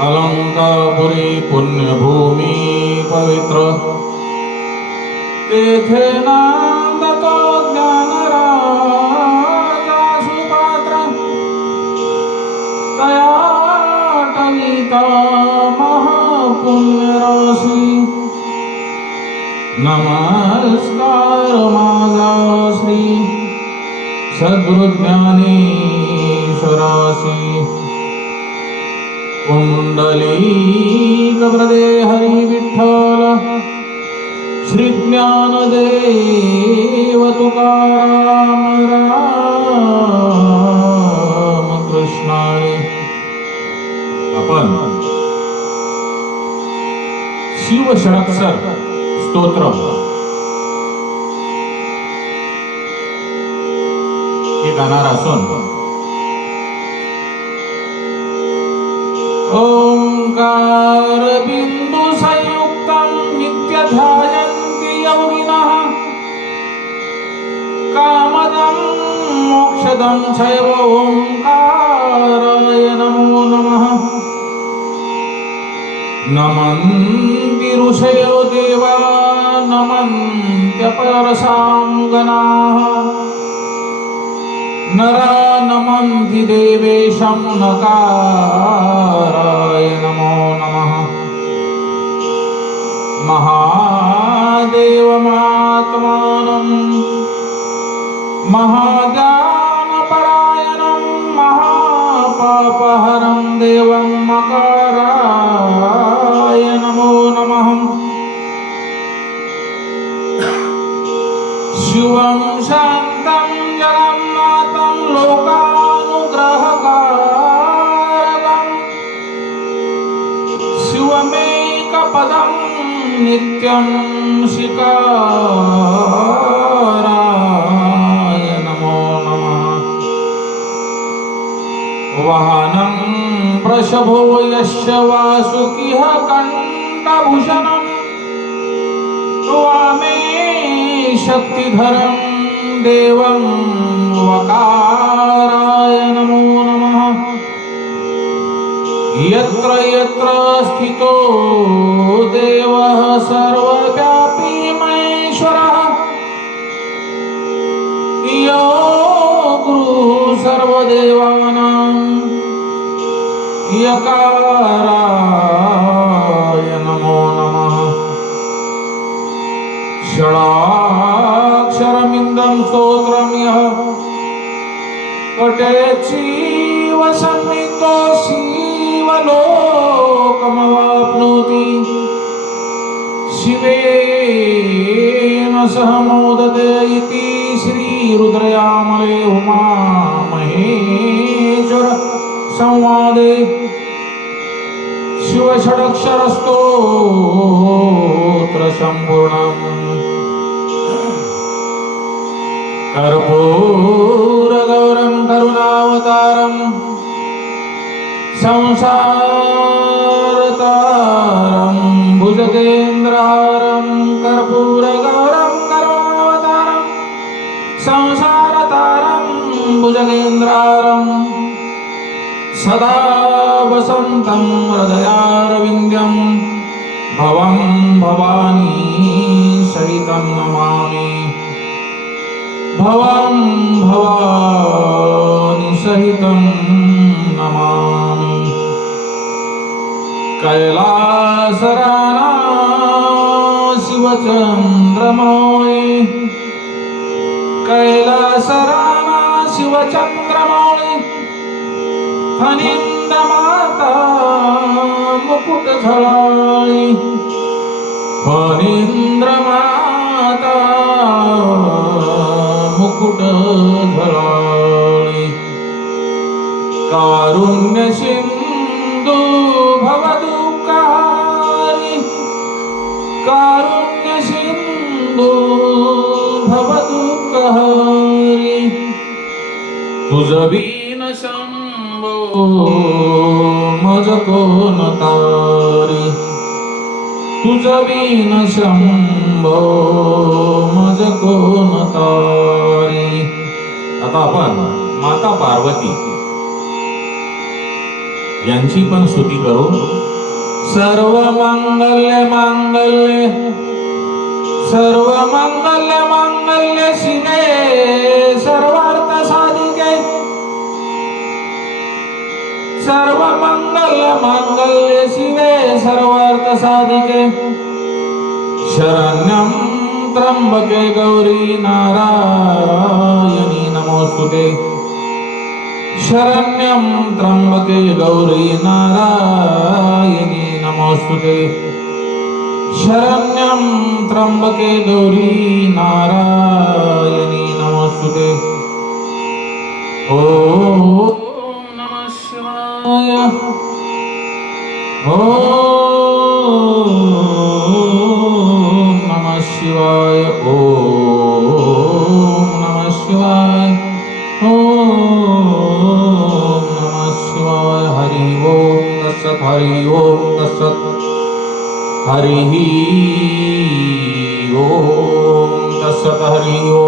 अलंकापुरी पुण्यभूमी पवित्र। तेथे नांदतो ज्ञानराजा सुपात्र तया टलिता महापुण्यराशी। नमस्कार माझा श्री सद्गुरुज्ञानेश्वराशी। कुण्डलीकवृदे हरिविठ्ठल श्रीज्ञानदेव तुकाराम राम कृष्णाय आपण शिवशरत्सर स्तोत्र। हे गाणार असून ओंकार बिंदु संयुक्तं नित्य ध्यायन्ति योगिनः कामदं मोक्षदं चैव ओंकाराय नमो। नमः नमन्ति ऋषयो देवा नमन्त्यपरसां गणाः। नरा नमन्ति देवेशं नकाराय नमो नमः। महादेवमात्मानं महाज्ञानपरायणं नित्यं शिकाराय नमो नमः। वाहनं प्रशभो यस्य वासुकिः कण्ठभूषणम् वामे शक्तिधरं देवं वकाराय नमो नमः। यत्र यत्र स्थितो देवः सर्वव्यापी महेश्वरः। यो गुरुः सर्वदेवानां यकाराय नमो नमः। षडाक्षरमिन्दं स्तोत्रं यः। पठेच्छीव शिवेन सह मोदते इति श्रीरुद्रयामले उमा महेश्वर संवादे। शिवषडक्षरस्तोत्र सम्पूर्णम् कर्पूरगौरं करुणावतारं संसारतारं भुजगेन्द्रहारं कर्पूरगौरं करुणावतारं संसारतारं भुजगेन्द्रहारं सदा वसन्तं हृदयारविन्द्यं भवं भवानी सहितं नमामि। भवं भवानि सहितं नमामि। शिवचंद्रमौळी कैलासरामा शिवचंद्रमौळी फनिंद माता मुकुट झळाळी फनिंद्र माता मुकुट झळाळी कारुण्य सिंधू भवदुकारि कारुण्य भवतु कहारि तुजबीन शम्भो मजको न तारि। तुजबीन शम्भो मजको न तारि। आता आपण माता पार्वती यांची पण स्तुती करू. सर्व मांगल्य मांगल्य सर्व मंगल्य मांगल्य शिवे सर्वार्थ साधिके सर्व मंगल्य मांगल्य शिवे सर्वार्थ साधिके शरण्यं त्र्यंबके गौरी नारायणी नमोस्तुते शरण्यं त्र्यंबके गौरी नारायणी नमोस्तुते शरण्यं त्र्यंबके गौरी नारायणी नमोस्तुते ॐ नमः शिवाय ॐ नमः शिवाय ॐ नमः शिवाय हरिः ओम तत्सत् हरि ओम